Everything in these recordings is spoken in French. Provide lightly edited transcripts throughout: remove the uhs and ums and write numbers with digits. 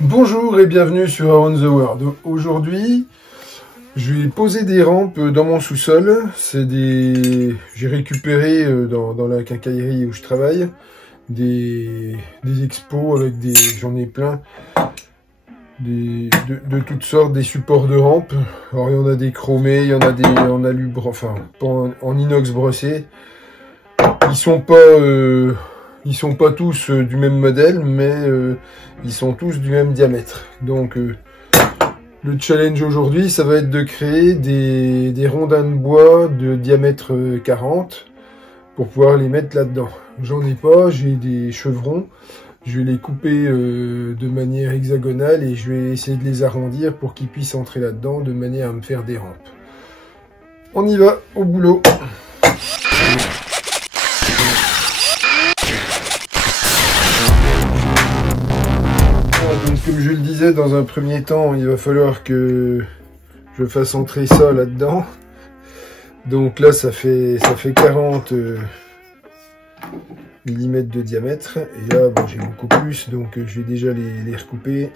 Bonjour et bienvenue sur Around the World. Aujourd'hui, je vais poser des rampes dans mon sous-sol. J'ai récupéré dans la quincaillerie où je travaille des expos avec j'en ai plein, de toutes sortes, des supports de rampes. Alors il y en a des chromés, il y en a des en alu, enfin en inox brossé. Ils sont pas tous du même modèle, mais ils sont tous du même diamètre. Donc le challenge aujourd'hui, ça va être de créer des rondins de bois de diamètre 40 pour pouvoir les mettre là-dedans. J'en ai pas, j'ai des chevrons. Je vais les couper de manière hexagonale et je vais essayer de les arrondir pour qu'ils puissent entrer là-dedans de manière à me faire des rampes. On y va, au boulot. Donc, comme je le disais, dans un premier temps, il va falloir que je fasse entrer ça là-dedans. Donc là, ça fait 40 mm de diamètre. Et là, bon, j'ai beaucoup plus, donc je vais déjà les recouper.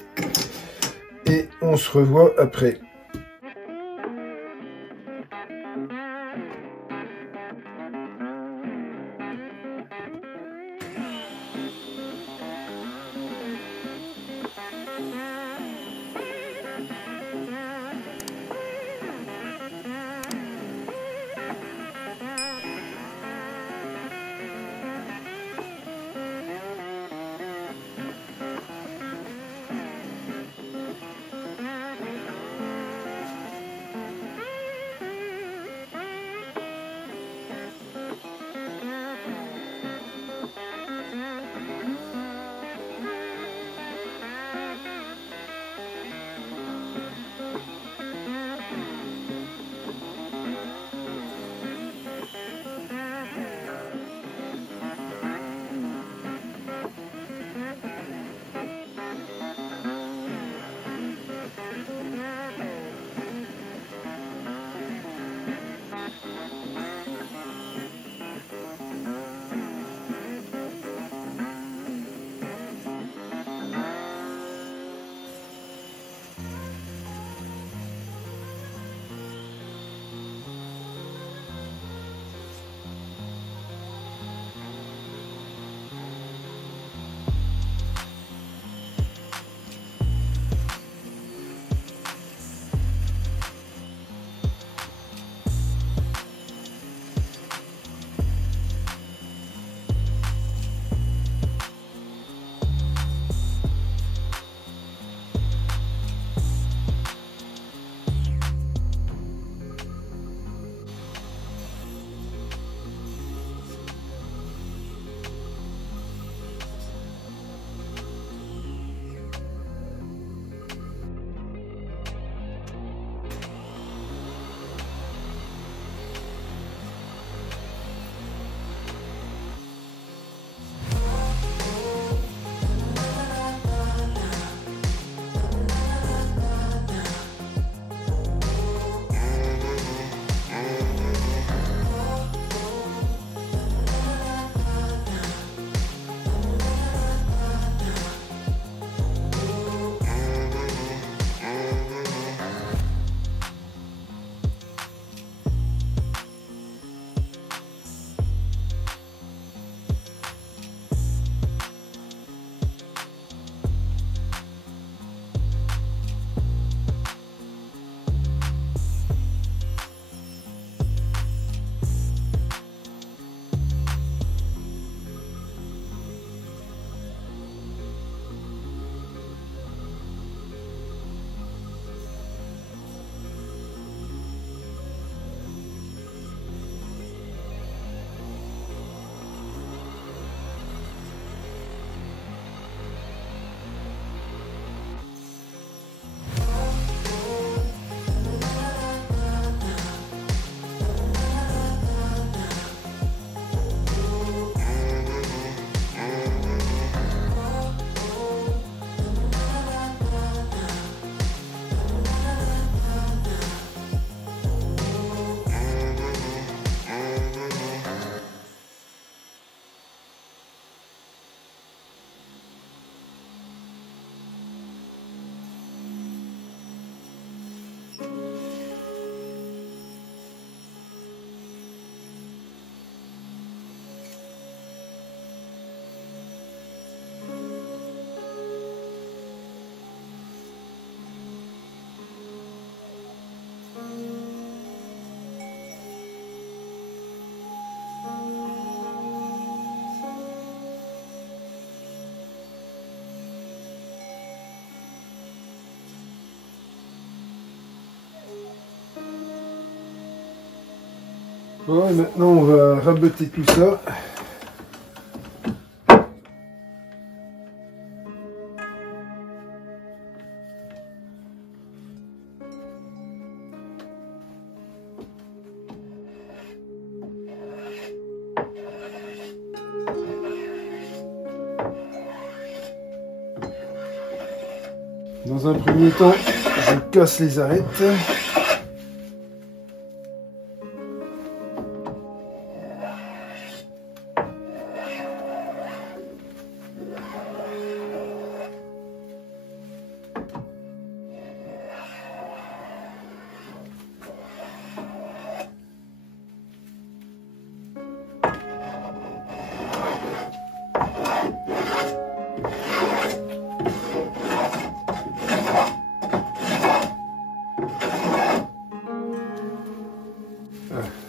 Et on se revoit après. Bon, et maintenant on va raboter tout ça. Dans un premier temps, je casse les arêtes.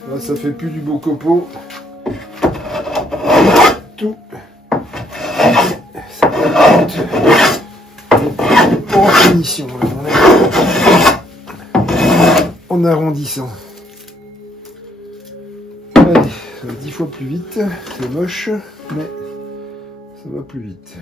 Là, ça fait plus du beau copeau. Tout. Ça va en finition. En arrondissant. Allez, ça va 10 fois plus vite. C'est moche, mais ça va plus vite.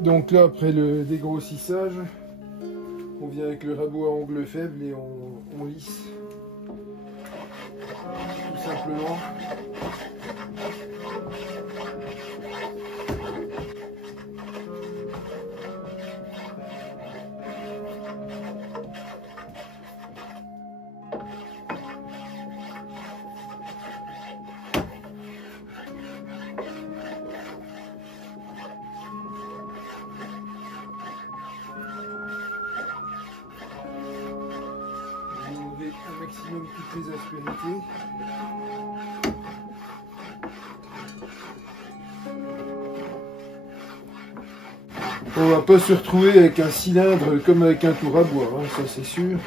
Donc là, après le dégrossissage, on vient avec le rabot à angle faible et on lisse. Tout simplement. Un maximum toutes les aspérités. On va pas se retrouver avec un cylindre comme avec un tour à bois, hein, ça c'est sûr.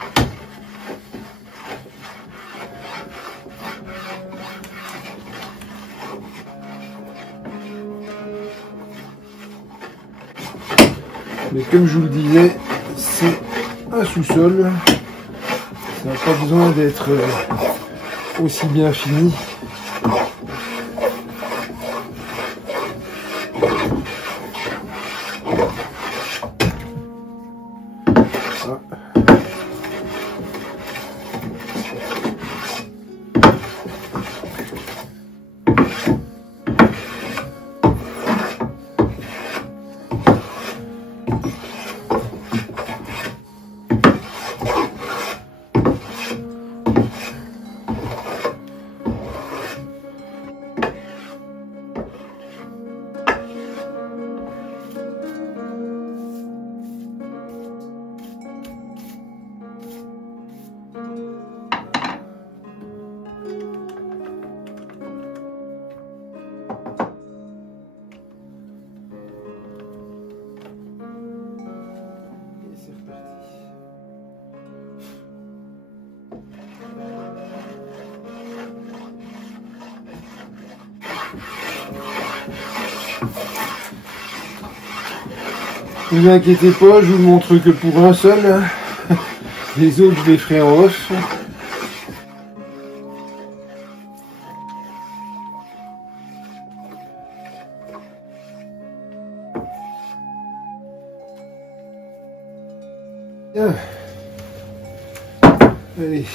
Mais comme je vous le disais, c'est un sous-sol. Ça n'a pas besoin d'être aussi bien fini. Ne vous inquiétez pas, je vous montre que pour un seul. Les autres, je les ferai en off. Bien. Allez.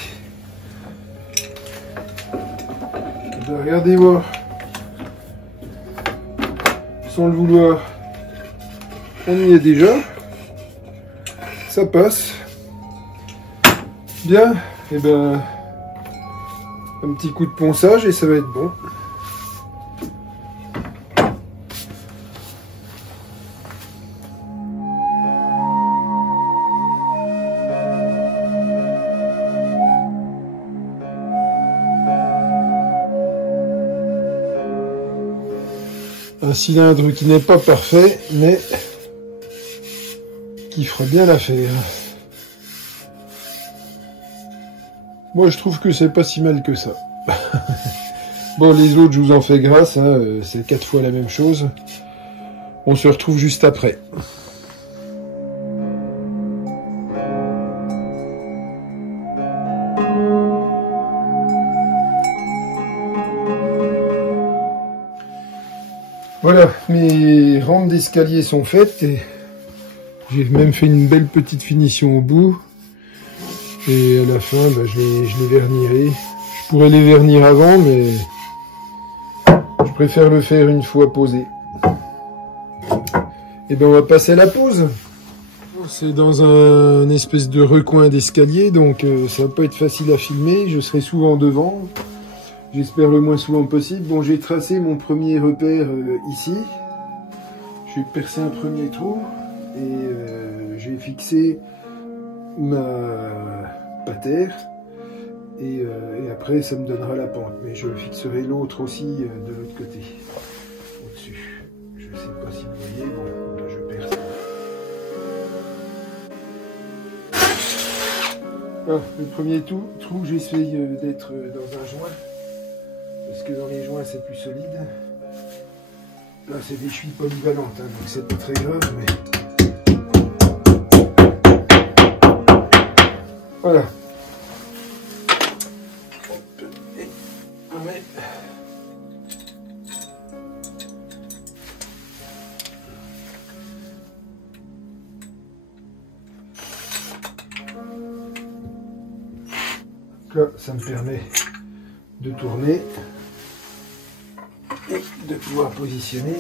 Ben, regardez voir. Sans le vouloir. On y est déjà. Ça passe. Bien. Et ben, un petit coup de ponçage et ça va être bon. Un cylindre qui n'est pas parfait, mais qui fera bien l'affaire. Moi, je trouve que c'est pas si mal que ça. Bon, les autres, je vous en fais grâce, hein, c'est 4 fois la même chose. On se retrouve juste après. Voilà, mes rampes d'escalier sont faites et j'ai même fait une belle petite finition au bout. Et à la fin, bah, je les vernirai. Je pourrais les vernir avant, mais je préfère le faire une fois posé. Et ben on va passer à la pose. C'est dans un espèce de recoin d'escalier, donc ça va pas être facile à filmer. Je serai souvent devant. J'espère le moins souvent possible. Bon, j'ai tracé mon premier repère ici. J'ai percé un premier trou et j'ai fixé ma patère. Et après, ça me donnera la pente. Mais je fixerai l'autre aussi de l'autre côté, au-dessus. Je sais pas si vous voyez. Bon, là, je perce. Ah, le premier trou, j'essaye d'être dans un joint. Parce que dans les joints c'est plus solide. Là c'est des chevilles polyvalentes, hein, donc c'est pas très grave, mais... Voilà. Hop, et on met... Là, ça me permet de tourner et de pouvoir positionner.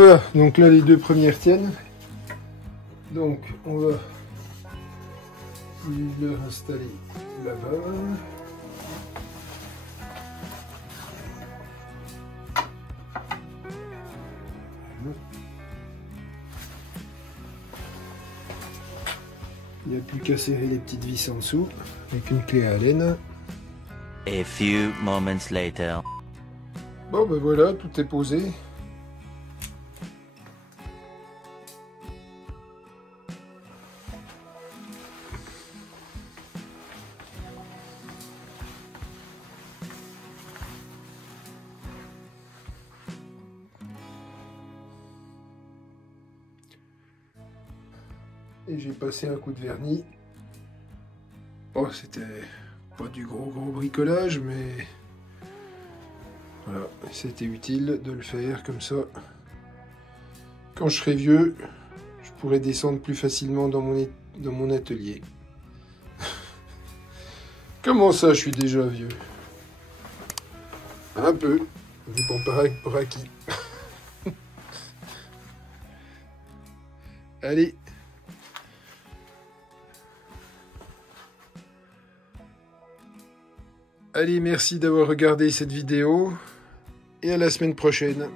Voilà, donc là les deux premières tiennent. Donc on va leur installer là-bas. Il n'y a plus qu'à serrer les petites vis en dessous avec une clé à Allen. A few moments later. Bon ben voilà, tout est posé. Et j'ai passé un coup de vernis. Oh, c'était pas du gros bricolage, mais voilà, c'était utile de le faire comme ça. Quand je serai vieux, je pourrai descendre plus facilement dans mon atelier. Comment ça, je suis déjà vieux? Un peu, dépend par à qui. Allez. Allez, merci d'avoir regardé cette vidéo et à la semaine prochaine.